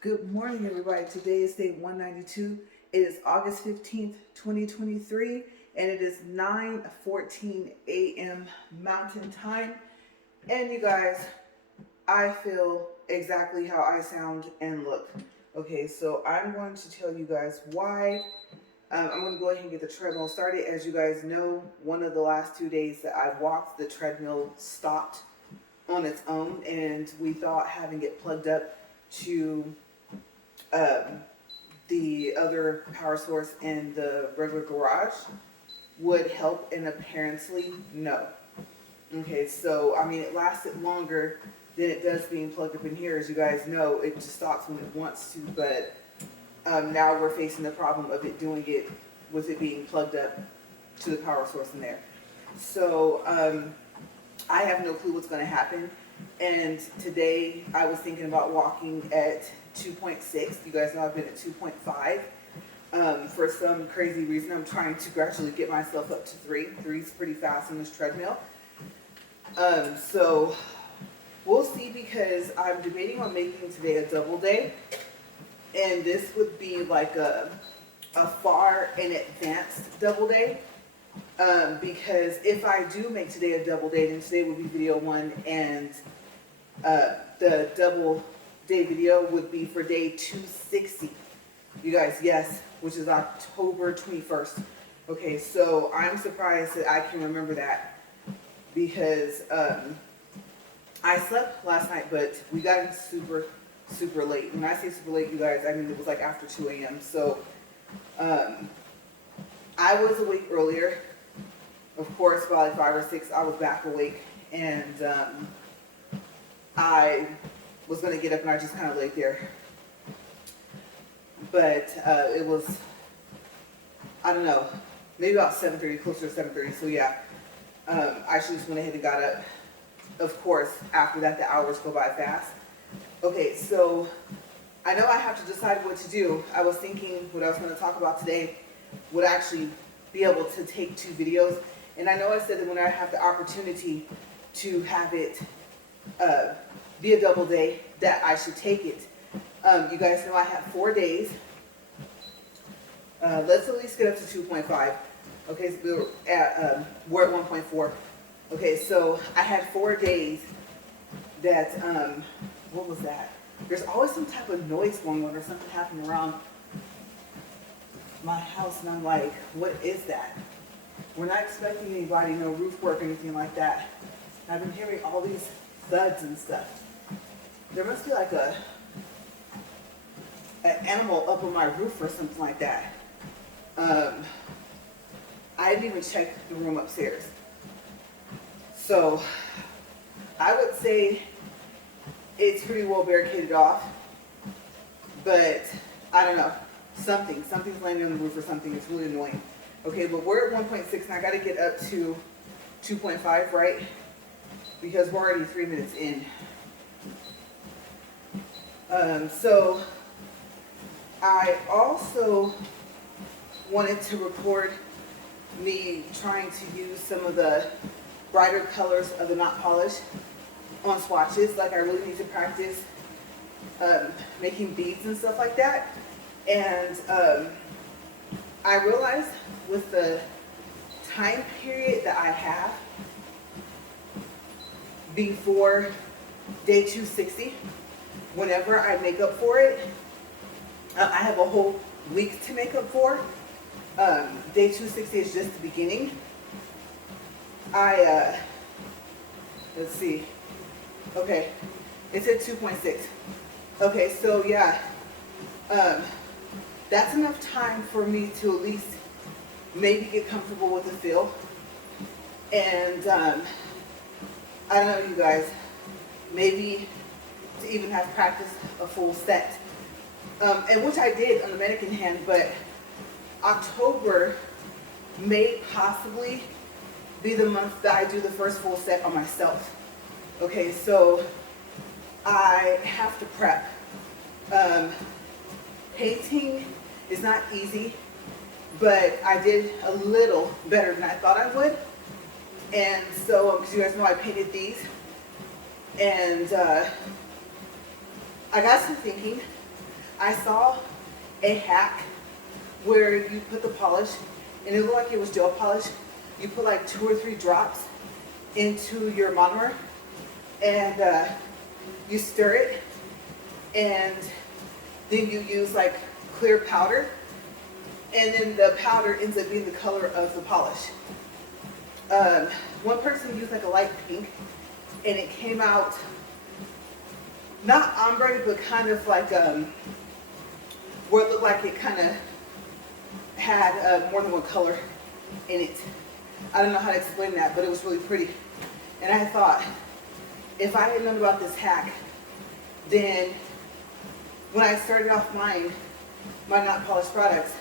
Good morning, everybody. Today is day 192. It is August 15th, 2023, and it is 9:14 a.m. Mountain Time. And you guys, I feel exactly how I sound and look. Okay, so I'm going to tell you guys why. I'm going to go ahead and get the treadmill started. As you guys know, one of the last 2 days that I've walked, the treadmill stopped on its own, and we thought having it plugged up to um, the other power source in the regular garage would help, and apparently no. Okay, so I mean, it lasted longer than it does being plugged up in here. As you guys know, it just stops when it wants to, but now we're facing the problem of it doing it with it being plugged up to the power source in there. So I have no clue what's going to happen. And today I was thinking about walking at 2.6. You guys know I've been at 2.5. For some crazy reason, I'm trying to gradually get myself up to 3. 3 is pretty fast on this treadmill. So we'll see, because I'm debating on making today a double day. And this would be like a far in advanced double day. Because if I do make today a double day, then today would be video 1, and the double day video would be for day 260. You guys, yes, which is October 21st. Okay, so I'm surprised that I can remember that, because I slept last night, but we got in super late. When I say super late, you guys, I mean it was like after 2 a.m. So I was awake earlier. Of course, by like 5 or 6, I was back awake, and I was going to get up, and I just kind of laid there. But it was, I don't know, maybe about 7:30, closer to 7:30. So yeah, I just went ahead and got up. Of course, after that, the hours go by fast. Okay, so I know I have to decide what to do. I was thinking what I was going to talk about today would actually be able to take 2 videos. And I know I said that when I have the opportunity to have it be a double day, that I should take it. You guys know I have 4 days. Let's at least get up to 2.5. Okay, so we're at 1.4. Okay, so I had 4 days that, what was that? There's always some type of noise going on or something happening around my house, and I'm like, what is that? We're not expecting anybody, no roof work or anything like that. I've been hearing all these thuds and stuff. There must be like an animal up on my roof or something like that. I didn't even check the room upstairs. So I would say it's pretty well barricaded off, but I don't know. Something's landing on the roof or something. It's really annoying. Okay, but we're at 1.6, and I got to get up to 2.5, right? Because we're already 3 minutes in. So I also wanted to record me trying to use some of the brighter colors of the matte polish on swatches. Like, I really need to practice making beads and stuff like that. And I realized with the time period that I have before day 260, whenever I make up for it, I have a whole week to make up for. Day 260 is just the beginning. Let's see. Okay, it's at 2.6. Okay, so yeah, that's enough time for me to at least maybe get comfortable with the feel. And I don't know, you guys, maybe to even have practiced a full set. And which I did on the mannequin hand, but October may possibly be the month that I do the first full set on myself. Okay, so I have to prep. Painting is not easy, but I did a little better than I thought I would. And so, because you guys know I painted these, and I got some thinking. I saw a hack where you put the polish, and it looked like it was gel polish. You put like 2 or 3 drops into your monomer, and you stir it, and then you use like clear powder, and then the powder ends up being the color of the polish. One person used like a light pink, and it came out not ombre, but kind of like where it looked like it kind of had more than one color in it. I don't know how to explain that, but it was really pretty. And I thought, if I had known about this hack, then when I started off buying my not polished products,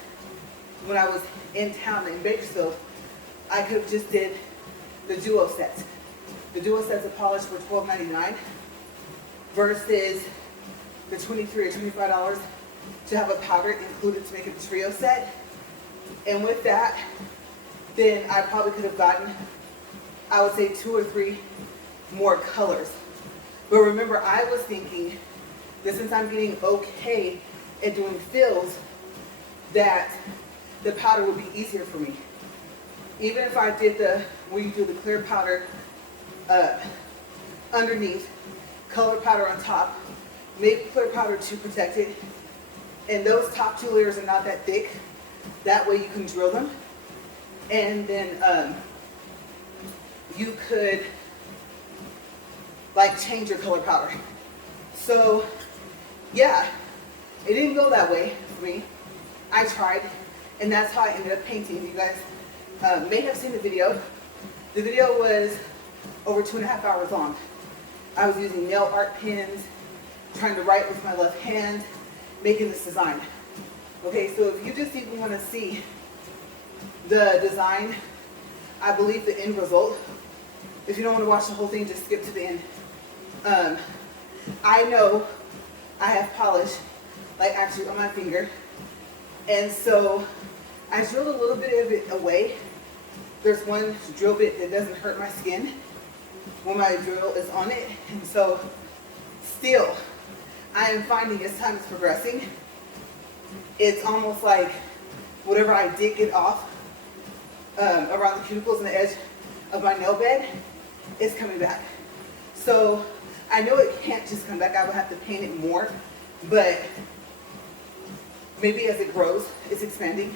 when I was in town in Bakersfield, I could have just did the duo sets. The duo sets of polish were $12.99 versus the $23 or $25 to have a powder included to make it a trio set. And with that, then I probably could have gotten, I would say 2 or 3 more colors. But remember, I was thinking that since I'm getting okay at doing fills, that the powder would be easier for me. Even if I did where you do the clear powder underneath, color powder on top, maybe clear powder to protect it, and those top 2 layers are not that thick, that way you can drill them, and then you could like change your color powder. So yeah, it didn't go that way for me. I tried, and that's how I ended up painting. You guys may have seen the video. The video was over 2.5 hours long. I was using nail art pens, trying to write with my left hand, making this design. Okay, so if you just even want to see the design, I believe the end result, if you don't want to watch the whole thing, just skip to the end. I know I have polish, like actually on my finger, and so I drilled a little bit of it away. There's one drill bit that doesn't hurt my skin when my drill is on it, and so still, I am finding as time is progressing, it's almost like whatever I did get off around the cuticles and the edge of my nail bed is coming back. So I know it can't just come back. I would have to paint it more, but maybe as it grows, it's expanding.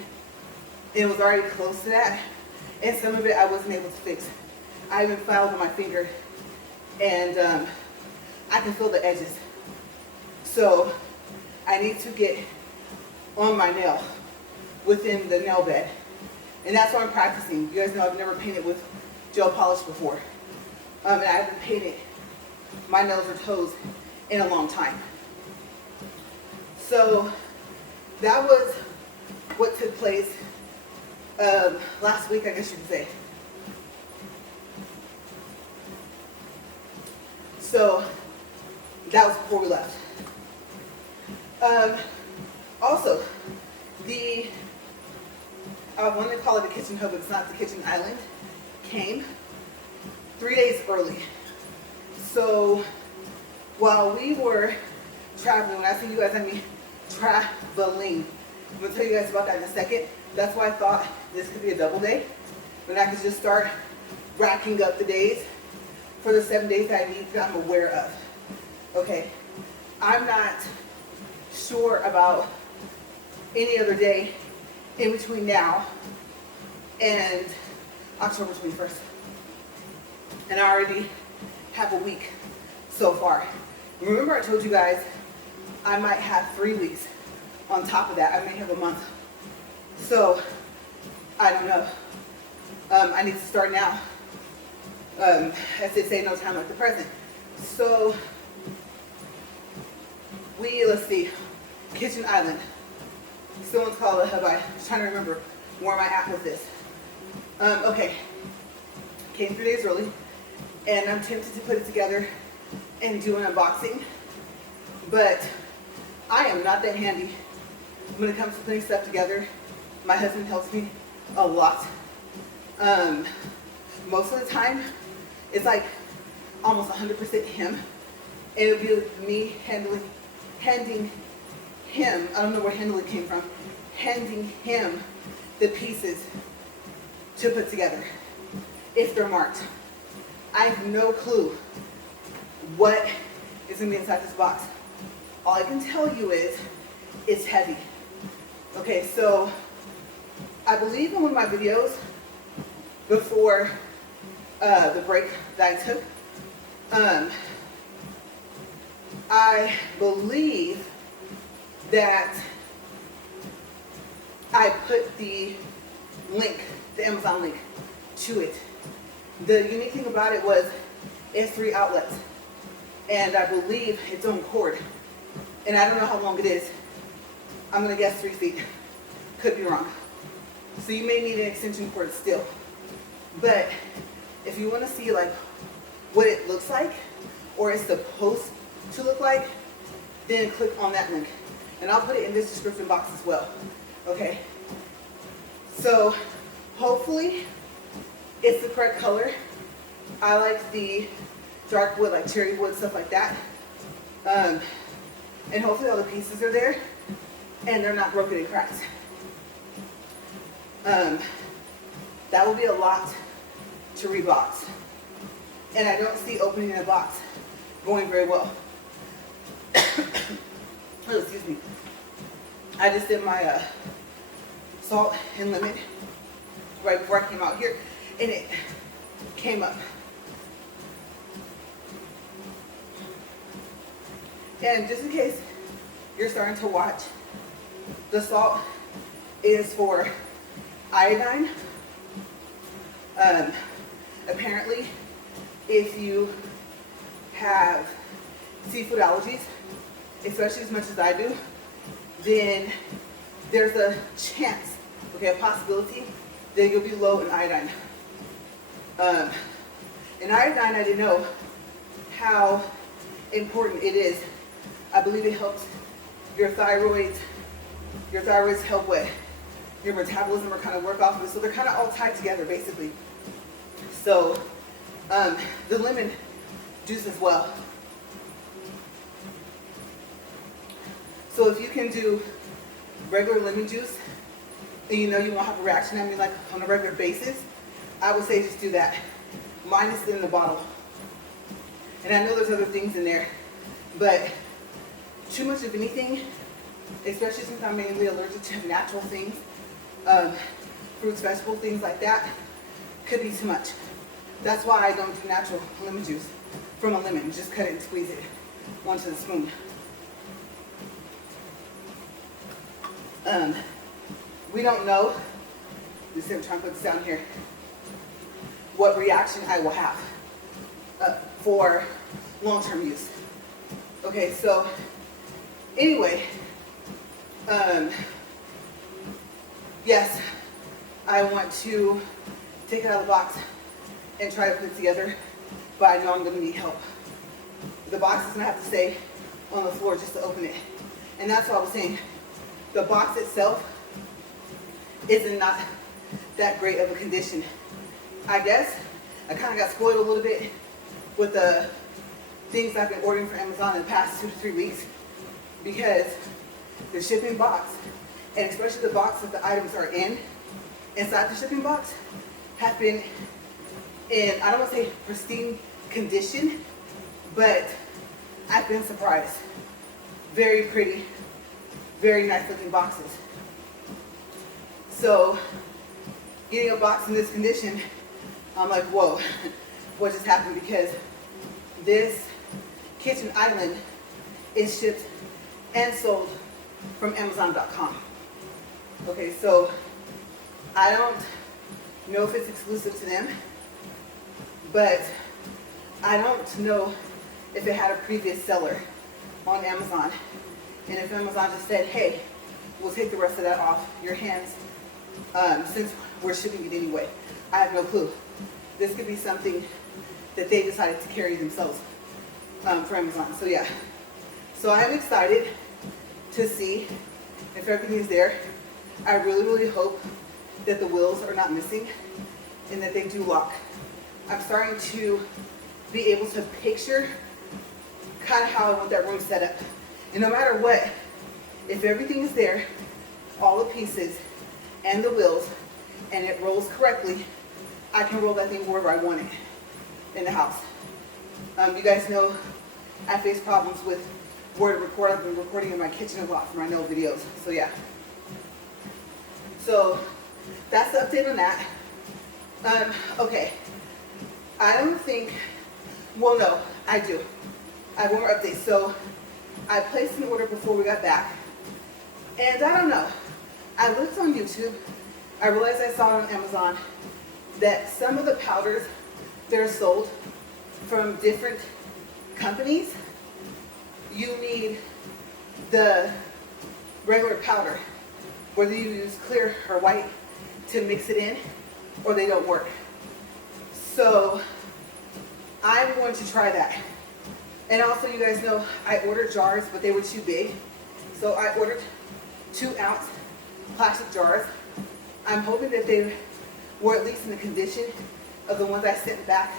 It was already close to that, and some of it I wasn't able to fix. I even filed on my finger, and I can feel the edges. So I need to get on my nail within the nail bed, and that's why I'm practicing. You guys know I've never painted with gel polish before, and I haven't painted my nails or toes in a long time. So that was what took place last week, I guess you could say. So that was before we left. Also, I want to call it a kitchen hub, but it's not the kitchen island, came 3 days early. So while we were traveling, when I say you guys, I mean traveling. I'm going to tell you guys about that in a second. That's why I thought this could be a double day, but I could just start racking up the days for the 7 days that I need, that I'm aware of. Okay, I'm not sure about any other day in between now and October 21st. And I already have a week so far. Remember I told you guys I might have 3 weeks on top of that. I may have a month. So, I don't know. I need to start now. As they say, no time like the present. So, let's see, kitchen island. Someone's called a hub. I'm trying to remember where am I at with this. Okay, came 3 days early, and I'm tempted to put it together and do an unboxing, but I am not that handy when it comes to putting stuff together. My husband helps me a lot. Most of the time, it's like almost 100% him, and it'll be me handing him, I don't know where handling came from, handing him the pieces to put together if they're marked. I have no clue what is going to be inside this box. All I can tell you is it's heavy. Okay, so I believe in one of my videos before the break that I took, I believe that I put the link, the Amazon link, to it. The unique thing about it was it's 3 outlets, and I believe its own cord. And I don't know how long it is. I'm gonna guess 3 feet. Could be wrong. So you may need an extension cord still. But if you want to see like what it looks like, or it's supposed to look like, then click on that link. And I'll put it in this description box as well. Okay? So hopefully it's the correct color. I like the dark wood, like cherry wood, stuff like that. And hopefully all the pieces are there and they're not broken and cracked. That will be a lot to rebox. And I don't see opening a box going very well. Oh, excuse me. I just did my salt and lemon right before I came out here, and it came up. And just in case you're starting to watch, the salt is for iodine. Apparently, if you have seafood allergies, especially as much as I do, then there's a chance, okay, a possibility that you'll be low in iodine. And iodine, I didn't know how important it is. I believe it helps your thyroids help with your metabolism, or kind of work off of it. So they're kind of all tied together, basically. So the lemon juice as well. So if you can do regular lemon juice, and you know you won't have a reaction, I mean like on a regular basis, I would say just do that. Minus it in the bottle. And I know there's other things in there, but too much of anything, especially since I'm mainly allergic to natural things, fruits, vegetables, things like that, could be too much. That's why I don't do natural lemon juice from a lemon. Just cut it and squeeze it onto the spoon. We don't know, I'm trying to put this down here, what reaction I will have for long-term use. Okay, so anyway, yes, I want to take it out of the box and try to put it together, but I know I'm going to need help. The box is going to have to stay on the floor just to open it. And that's what I was saying. The box itself is not that great of a condition. I guess I kind of got spoiled a little bit with the things I've been ordering from Amazon in the past 2 to 3 weeks, because the shipping box, and especially the box that the items are in, inside the shipping box, have been in, I don't want to say pristine condition, but I've been surprised. Very pretty, very nice looking boxes. So getting a box in this condition, I'm like, whoa, what just happened? Because this kitchen island is shipped and sold from Amazon.com. Okay, so I don't know if it's exclusive to them, but I don't know if it had a previous seller on Amazon. And if Amazon just said, hey, we'll take the rest of that off your hands since we're shipping it anyway. I have no clue. This could be something that they decided to carry themselves for Amazon. So yeah, so I'm excited to see if everything is there. I really, really hope that the wheels are not missing and that they do lock. I'm starting to be able to picture kind of how I want that room set up. And no matter what, If everything is there, all the pieces and the wheels, and it rolls correctly, I can roll that thing wherever I want it in the house. You guys know I face problems with where to record. I've been recording in my kitchen a lot for my nail videos. So yeah. So that's the update on that. Okay. I don't think, well no, I do. I have one more update. So I placed an order before we got back. And I don't know. I looked on YouTube. I realized I saw on Amazon that some of the powders that are sold from different companies, you need the regular powder, whether you use clear or white, to mix it in, or they don't work. So I'm going to try that. And also, you guys know I ordered jars, but they were too big. So I ordered 2-ounce plastic jars. I'm hoping that they were at least in the condition of the ones I sent back.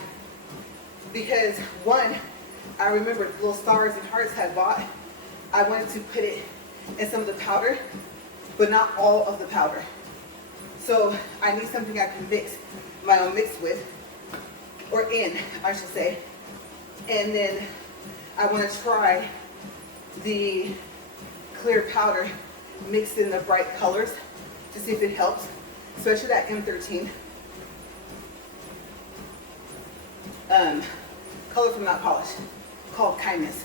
Because one, I remember little stars and hearts I had bought. I wanted to put it in some of the powder, but not all of the powder. So I need something I can mix my own mix with, or in, I should say. And then I want to try the clear powder mixed in the bright colors to see if it helps, especially that M13. Color from Not Polished, called Kindness.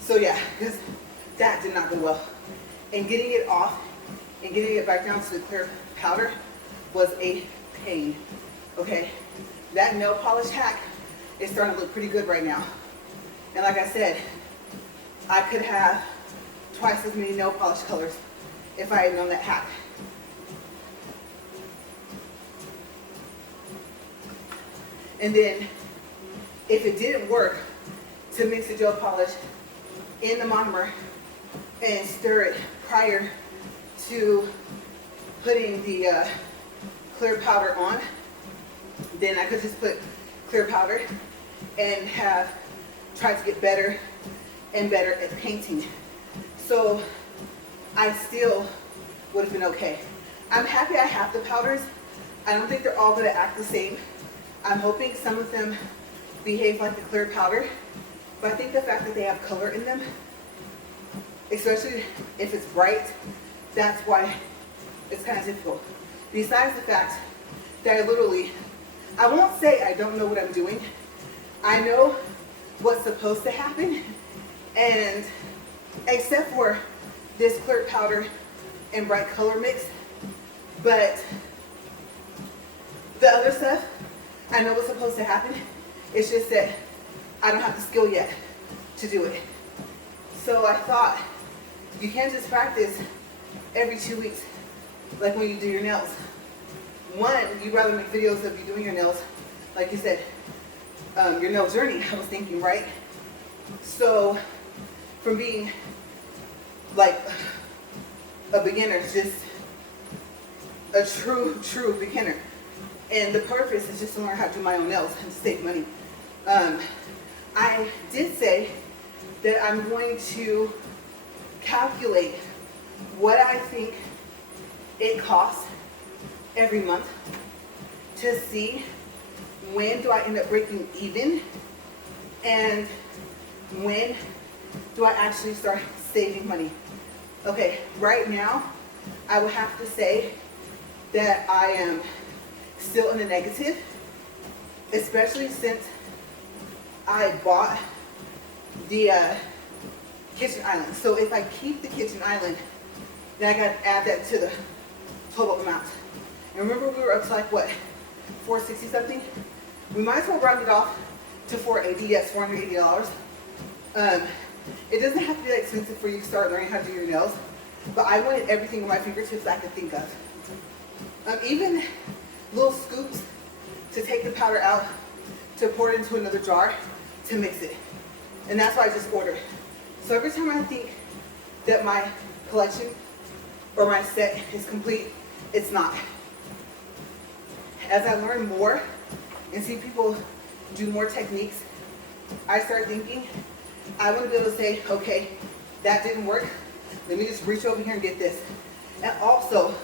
So yeah, because that did not go well. And getting it off and getting it back down to the clear powder was a pain, okay? That nail polish hack is starting to look pretty good right now. And like I said, I could have twice as many nail polish colors if I had known that hack. And then, if it didn't work, to mix the gel polish in the monomer and stir it prior to putting the clear powder on, then I could just put clear powder and have tried to get better and better at painting. So I still would have been okay. I'm happy I have the powders. I don't think they're all going to act the same. I'm hoping some of them behave like the clear powder, but I think the fact that they have color in them, especially if it's bright, that's why it's kind of difficult. Besides the fact that I won't say I don't know what I'm doing. I know what's supposed to happen, and except for this clear powder and bright color mix, but the other stuff, I know what's supposed to happen. It's just that I don't have the skill yet to do it. So I thought, you can't just practice every 2 weeks, like when you do your nails. One, you'd rather make videos of you doing your nails, like you said, your nail journey, I was thinking, right? So from being like a beginner, just a true beginner. And the purpose is just to learn how to do my own nails and save money. I did say that I'm going to calculate what I think it costs every month to see when do I end up breaking even and when do I actually start saving money. Okay, right now I would have to say that I am still in the negative, especially since I bought the kitchen island. So if I keep the kitchen island, then I got to add that to the total amount. And remember, we were up to like what, $460 something? We might as well round it off to $480. Yes, $480. It doesn't have to be that expensive for you to start learning how to do your nails, but I wanted everything on my fingertips I could think of. Even little scoops to take the powder out, to pour it into another jar, to mix it. And that's why I just ordered. So every time I think that my collection or my set is complete, it's not. As I learn more and see people do more techniques, I start thinking, I want to be able to say, okay, that didn't work, Let me just reach over here and get this. And also,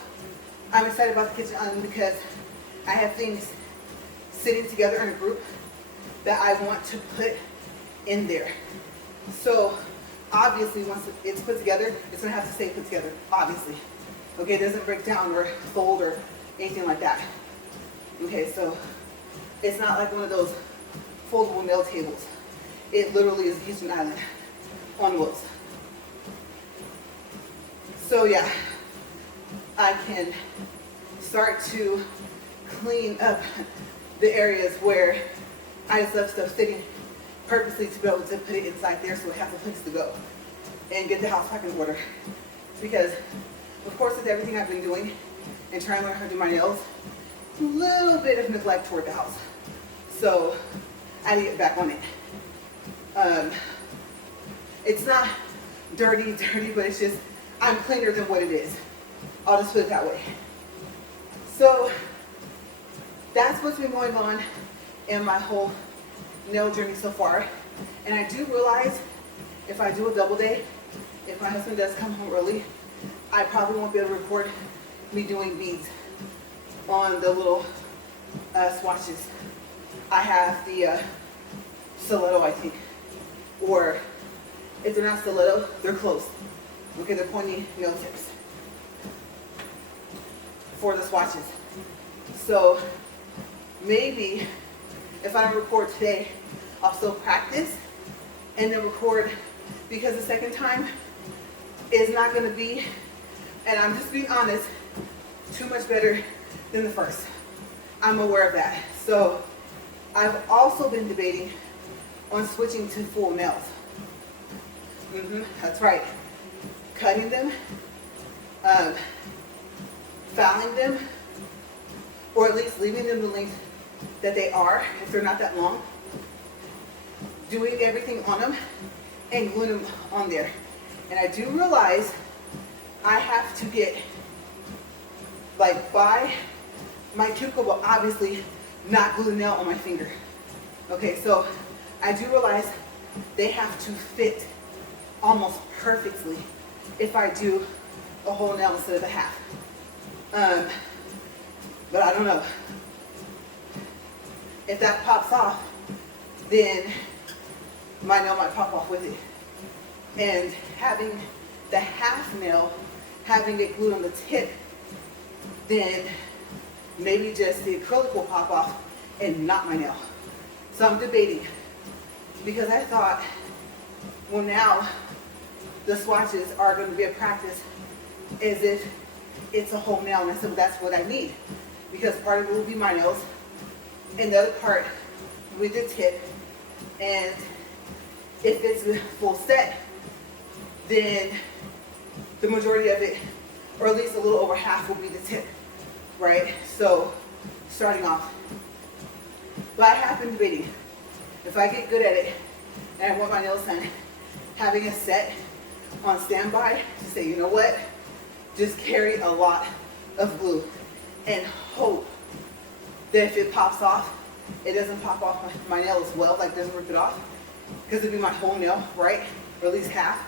I'm excited about the kitchen island because I have things sitting together in a group that I want to put in there. So obviously once it's put together, it's gonna have to stay put together, obviously. Okay, it doesn't break down or fold or anything like that. Okay, so it's not like one of those foldable nail tables. It literally is a kitchen island on wheels. So yeah, I can start to clean up the areas where I just left stuff sitting purposely to be able to put it inside there so it has a place to go and get the house back in order. Because of course with everything I've been doing and trying to learn how to do my nails, a little bit of neglect toward the house. So I need to get back on it. It's not dirty, but it's just, I'm cleaner than what it is. I'll just put it that way. So that's what's been going on in my whole nail journey so far. And I do realize if I do a double day, if my husband does come home early, I probably won't be able to record me doing beads on the little swatches. I have the stiletto, I think, or if they're not stiletto, they're close. Okay, they're pointy nail tips for the swatches. So maybe if I don't record today, I'll still practice and then record, because the second time is not going to be, and I'm just being honest, too much better than the first. I'm aware of that. So I've also been debating on switching to full nails. That's right. Cutting them, filing them, or at least leaving them the length that they are if they're not that long, doing everything on them and gluing them on there. And I do realize I have to get, like, by my cuticle, but obviously not glue the nail on my finger. Okay, so I do realize they have to fit almost perfectly if I do a whole nail instead of a half. But I don't know. If that pops off, then my nail might pop off with it. And having the half nail, having it glued on the tip, then maybe just the acrylic will pop off and not my nail. So I'm debating, because I thought, well, now the swatches are going to be a practice as if it's a whole nail. And I said, well, that's what I need, because part of it will be my nails and the other part with the tip. And if it's a full set, then the majority of it, or at least a little over half, will be the tip, right? So starting off. But I have been debating, if I get good at it and I want my nails done, having a set on standby to say, you know what, just carry a lot of glue and hope that if it pops off, it doesn't pop off my nail as well, like doesn't rip it off, because it'd be my whole nail, right? Or at least half.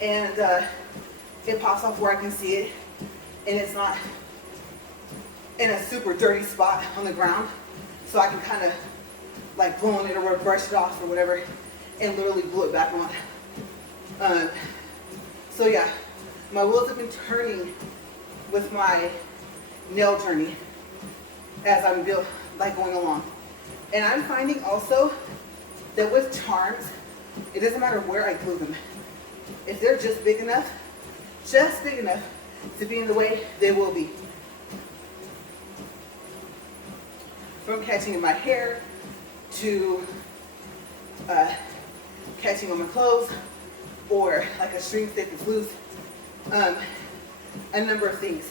And it pops off where I can see it, and it's not in a super dirty spot on the ground, so I can kind of like blow on it or brush it off or whatever and literally glue it back on. So yeah, my wheels have been turning with my nail journey as I'm going along. And I'm finding also that with charms, it doesn't matter where I glue them. If they're just big enough to be in the way, they will be. From catching in my hair to catching on my clothes, or like a string stick that's loose, a number of things.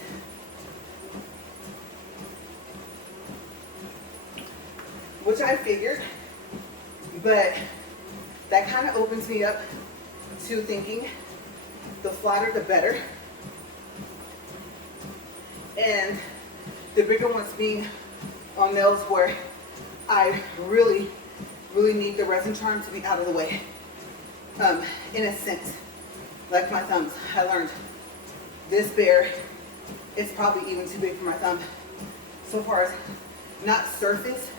Which I figured, but that kind of opens me up to thinking the flatter the better, and the bigger ones being on nails where I really need the resin charm to be out of the way, in a sense. like my thumbs. I learned this bear is probably even too big for my thumb. So far as not surface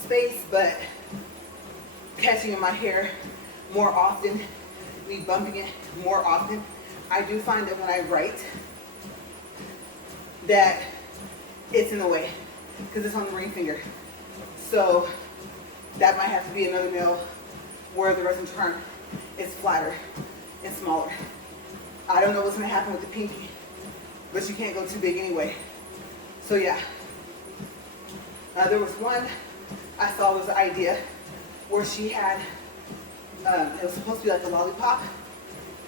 space, but catching in my hair more often, me bumping it more often. I do find that when I write, that it's in the way because it's on the ring finger. So that might have to be another nail where the resin turn is flatter and smaller. I don't know what's gonna happen with the pinky, but you can't go too big anyway. So yeah. There was one I saw was an idea where she had, it was supposed to be like a lollipop,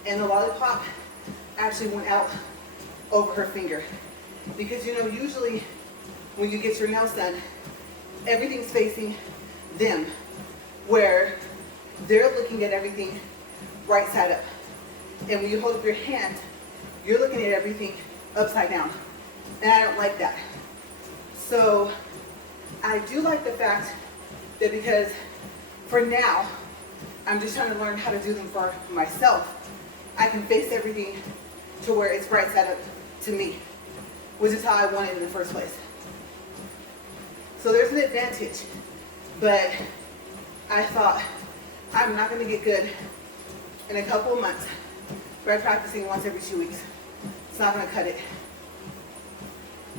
and the lollipop actually went out over her finger. Because you know, usually when you get your nails done, everything's facing them, where they're looking at everything right side up. And when you hold up your hand, you're looking at everything upside down. And I don't like that. So I do like the fact that because for now, I'm just trying to learn how to do them for myself, I can face everything to where it's right side up to me, which is how I want it in the first place. So there's an advantage, but I thought I'm not going to get good in a couple of months by practicing once every 2 weeks. It's not going to cut it.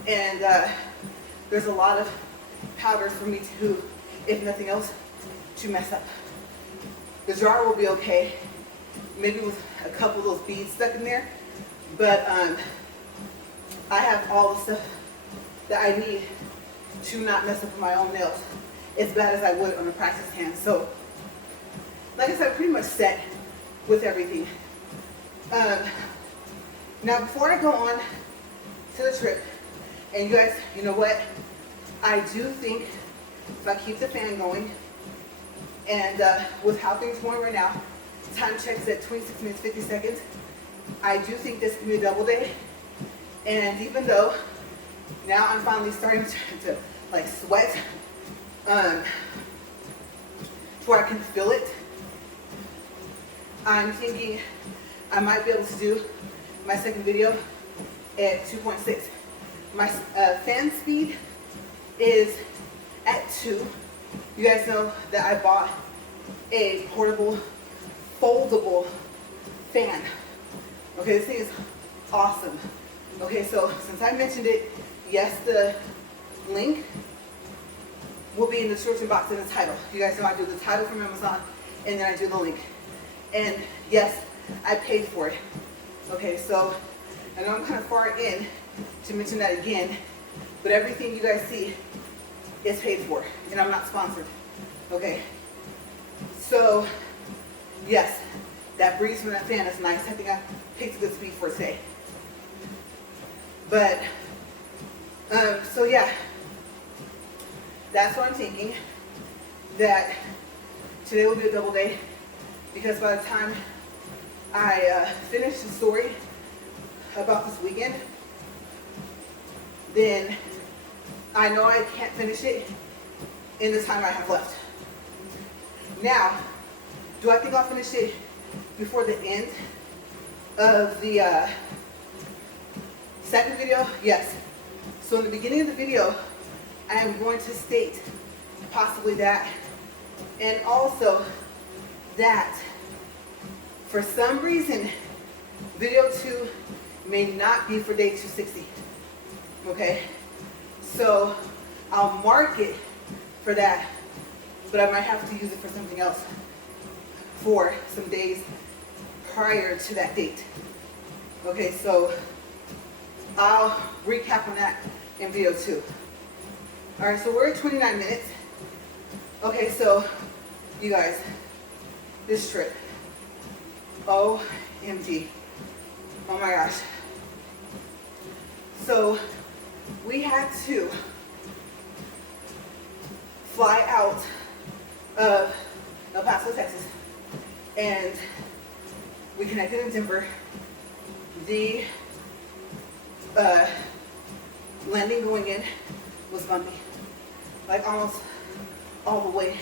And there's a lot of powders for me to, if nothing else, to mess up. The jar will be okay, maybe with a couple of those beads stuck in there, but I have all the stuff that I need to not mess up with my own nails as bad as I would on a practice hand. So, like I said, pretty much set with everything. Now, before I go on to the trip, and you guys, you know what? I do think if I keep the fan going, and with how things are going right now, time checks at 26 minutes, 50 seconds, I do think this can be a double day. And even though now I'm finally starting to like sweat, where I can feel it, I'm thinking I might be able to do my second video at 2.6. My fan speed is at 2. You guys know that I bought a portable, foldable fan. Okay, this thing is awesome. Okay, so since I mentioned it, yes, the link will be in the description box in the title. You guys know I do the title from Amazon, and then I do the link. And yes, I paid for it. Okay, so I know I'm kind of far in to mention that again, but everything you guys see is paid for, and I'm not sponsored. Okay, so yes, that breeze from that fan is nice. I think I picked a good speed for today. But so yeah, that's what I'm thinking, that today will be a double day, because by the time I finish the story about this weekend, then I know I can't finish it in the time I have left. Now, do I think I'll finish it before the end of the second video? Yes. So in the beginning of the video, I am going to state possibly that, and also that for some reason, video 2 may not be for day 260. Okay? So I'll mark it for that, but I might have to use it for something else for some days prior to that date. Okay, so I'll recap on that in video 2. All right, so we're at 29 minutes. Okay, so you guys, this trip, OMG, oh my gosh. So we had to fly out of El Paso, Texas, and we connected in Denver. The landing going in was bumpy, like almost all the way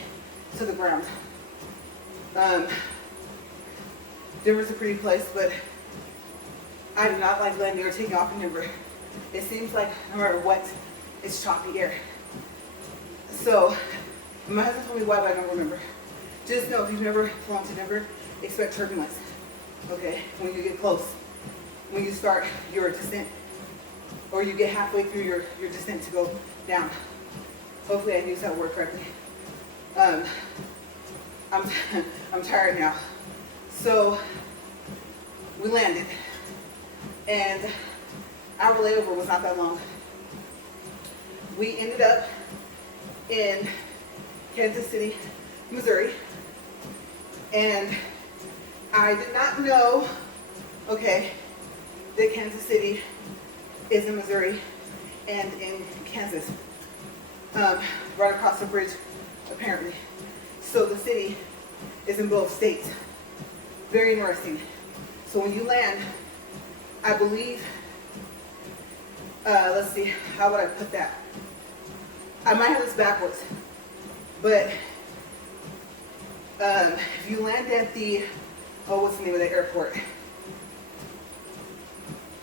to the ground. Denver's a pretty place, but I do not like landing or taking off in Denver. It seems like no matter what, it's choppy air. So my husband told me why, but I don't remember. Just know if you've never flown to Denver, expect turbulence. Okay, when you get close, when you start your descent, or you get halfway through your descent to go down. Hopefully I used that word correctly. I'm tired now. So we landed, and our layover was not that long. We ended up in Kansas City, Missouri, and I did not know, okay, that Kansas City is in Missouri and in Kansas, right across the bridge, apparently. So the city is in both states. Very interesting. So when you land, I believe, let's see, how would I put that? I might have this backwards, but if you land at the, oh, what's the name of the airport?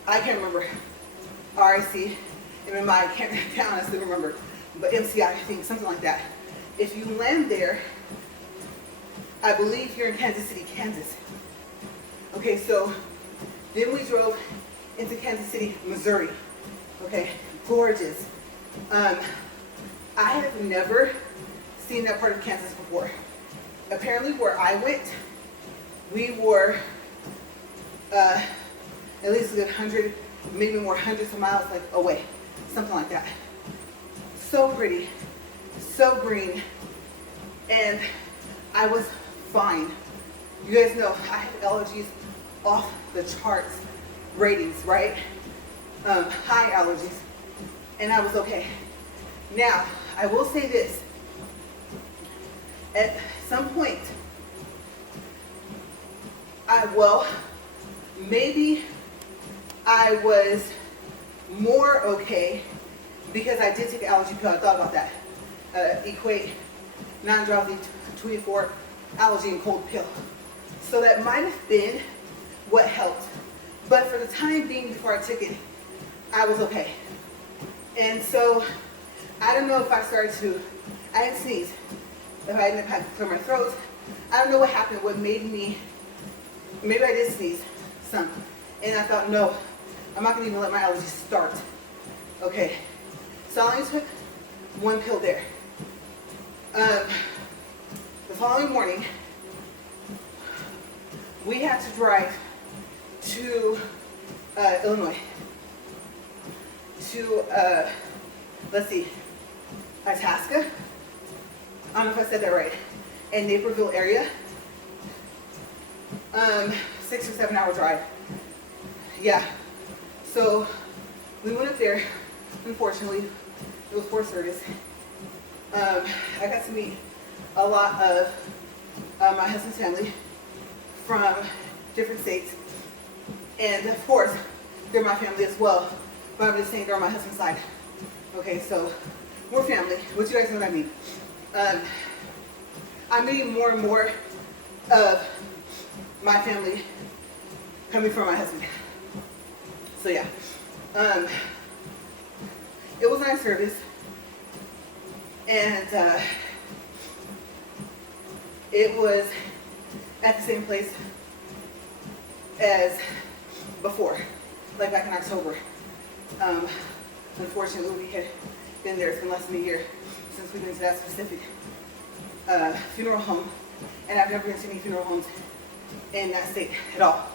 I can't remember. RIC, MMI, I can't honestly remember, but MCI, I think, something like that. If you land there, I believe you're in Kansas City, Kansas. Okay, so then we drove into Kansas City, Missouri. Okay, gorgeous. I have never seen that part of Kansas before. Apparently where I went, we were at least a good 100, maybe more hundreds of miles like away, something like that. So pretty, so green, and I was fine. You guys know I have allergies off the charts, ratings, right? High allergies, and I was okay. Now, I will say this, at some point, maybe I was more okay because I did take an allergy pill. I thought about that. Equate non-drowsy 24 allergy and cold pill. So that might have been what helped. But for the time being before I took it, I was okay. And so I don't know if I started to, I didn't sneeze. If I didn't clear my throat, I don't know what happened, what made me, maybe I did sneeze some. And I thought, no, I'm not gonna even let my allergies start. Okay, so I only took one pill there. The following morning, we had to drive to Illinois, to, let's see, Itasca, I don't know if I said that right, and Naperville area, 6 or 7 hour drive. Yeah, so we went up there. Unfortunately, it was poor service. I got to meet a lot of my husband's family from different states, and of course, they're my family as well, but I'm just saying they're on my husband's side. Okay, so we're family, which you guys know what I mean. I'm meeting more and more of my family coming from my husband. So yeah, it was nice service, and it was at the same place as before, like back in October. Unfortunately, we had been there. It's been less than a year since we've been to that specific funeral home, and I've never been to any funeral homes in that state at all.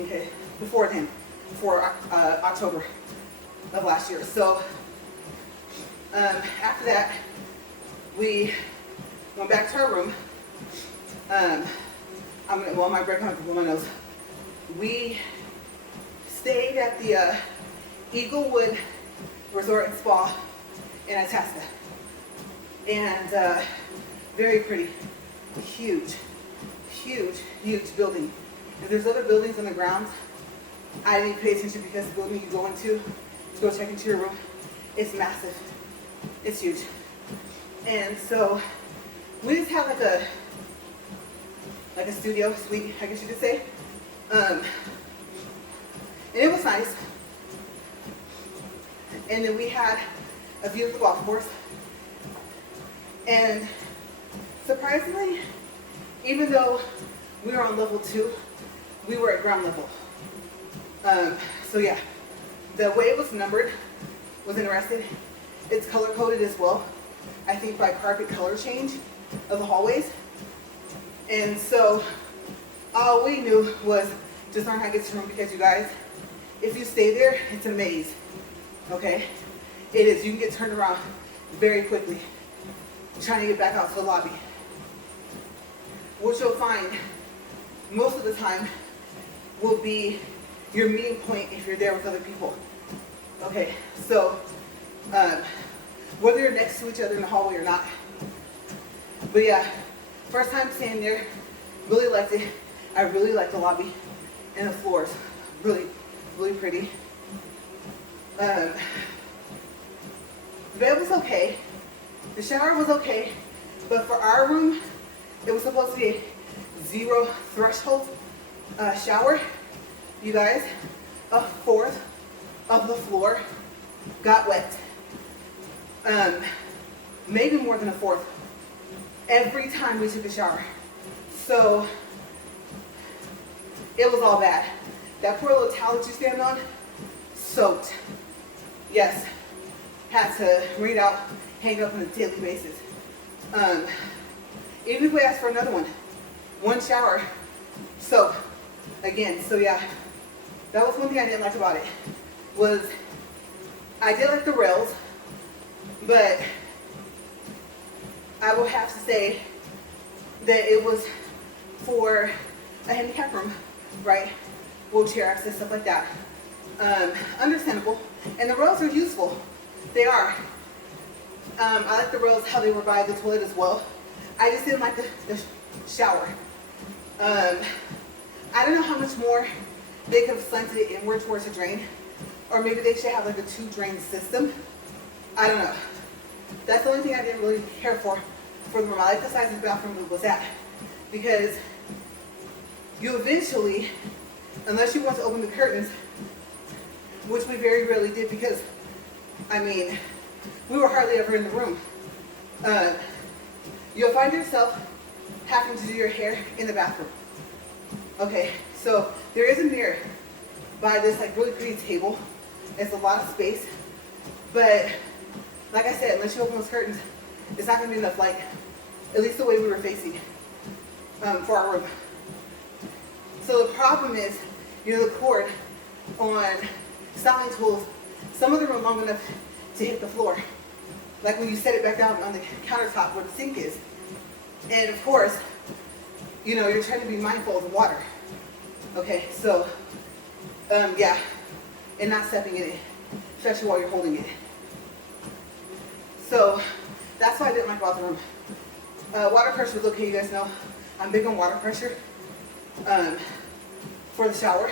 Okay, before then, before October of last year. So after that, we went back to our room. My break coming from my nose. We stayed at the Eaglewood Resort and Spa in Itasca, and very pretty, huge building. And there's other buildings on the grounds. I didn't pay attention because the building you go into to go check into your room, it's massive, it's huge. And so we just have like a studio suite, I guess you could say. And it was nice. And then we had a view of the golf course. And surprisingly, even though we were on level 2, we were at ground level. So yeah, the way it was numbered was interesting. It's color coded as well, I think by carpet color change of the hallways. And so all we knew was just learn how to get to the room, because you guys, if you stay there, it's a maze, okay? It is. You can get turned around very quickly trying to get back out to the lobby. What you'll find most of the time will be your meeting point if you're there with other people. Okay, so whether you're next to each other in the hallway or not. But yeah, first time staying there, really liked it. I really liked the lobby and the floors, really, really pretty. The bed was okay. The shower was okay, but for our room, it was supposed to be a 0 threshold shower. You guys, a fourth of the floor got wet. Maybe more than a fourth every time we took a shower. So it was all bad. That poor little towel that you stand on, soaked. Yes, had to wring it out, hang it up on a daily basis. Even if we asked for another one shower, soak again. So yeah, that was one thing I didn't like about it, was I did like the rails, but I will have to say that it was for a handicap room, right? Wheelchair access, stuff like that. Understandable. And the rails are useful. They are. I like the rails, how they were by the toilet as well. I just didn't like the shower. I don't know how much more they could have slanted it inward towards the drain. Or maybe they should have like a 2-drain system. I don't know. That's the only thing I didn't really care for the room. I like the size of the bathroom it was at. Because you eventually, unless you want to open the curtains, which we very rarely did because, I mean, we were hardly ever in the room. You'll find yourself having to do your hair in the bathroom. Okay, so there is a mirror by this like really pretty table. It's a lot of space, but like I said, unless you open those curtains, it's not going to be enough light, at least the way we were facing for our room. So the problem is, you know, the cord on styling tools, some of them are long enough to hit the floor. Like when you set it back down on the countertop where the sink is. And of course, you know, you're trying to be mindful of the water. Okay, so, yeah, and not stepping in it, especially while you're holding it. So that's why I didn't like about the room. Water pressure was okay, you guys know. I'm big on water pressure for the shower,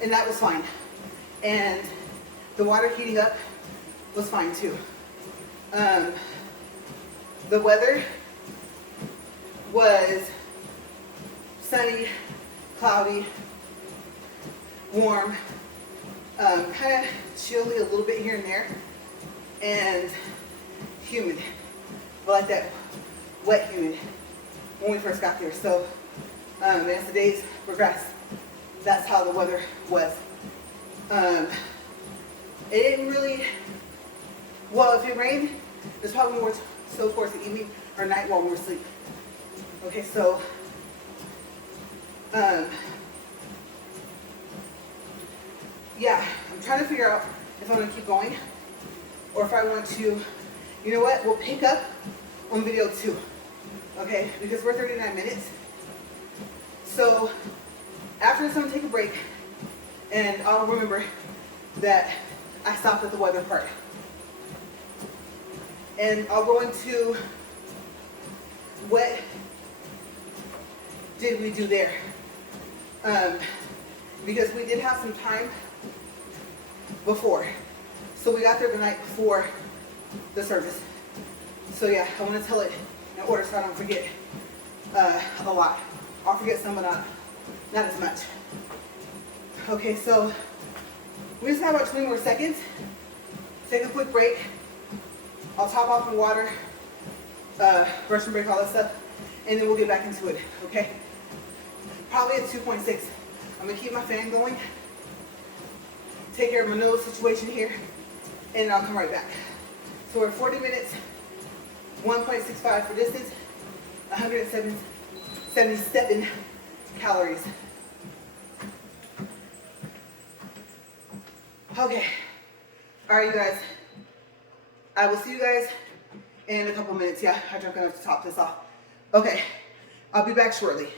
and that was fine. And the water heating up was fine too. The weather was sunny, cloudy, warm, kind of chilly a little bit here and there, and humid, but like that wet humid when we first got there. So as the days progressed, that's how the weather was. It didn't really, well, if it rained, it's probably more so towards the evening or night while we were asleep. Okay, so yeah, I'm trying to figure out if I'm going to keep going or if I want to, you know what, we'll pick up on video 2, okay, because we're 39 minutes. So after this, I'm going to take a break, and I'll remember that I stopped at the weather part. And I'll go into what did we do there. Because we did have some time before. So we got there the night before the service. So yeah, I want to tell it in order so I don't forget a lot. I'll forget some, but not as much. Okay, so We just have about 20 more seconds. Take a quick break. I'll top off in water, brush and break, all that stuff, and then we'll get back into it, okay? Probably at 2.6. I'm gonna keep my fan going, take care of my nose situation here, and then I'll come right back. So we're at 40 minutes, 1.65 for distance, 177 calories. Okay, all right, you guys. I will see you guys in a couple minutes. Yeah, I drank enough to top this off. Okay, I'll be back shortly.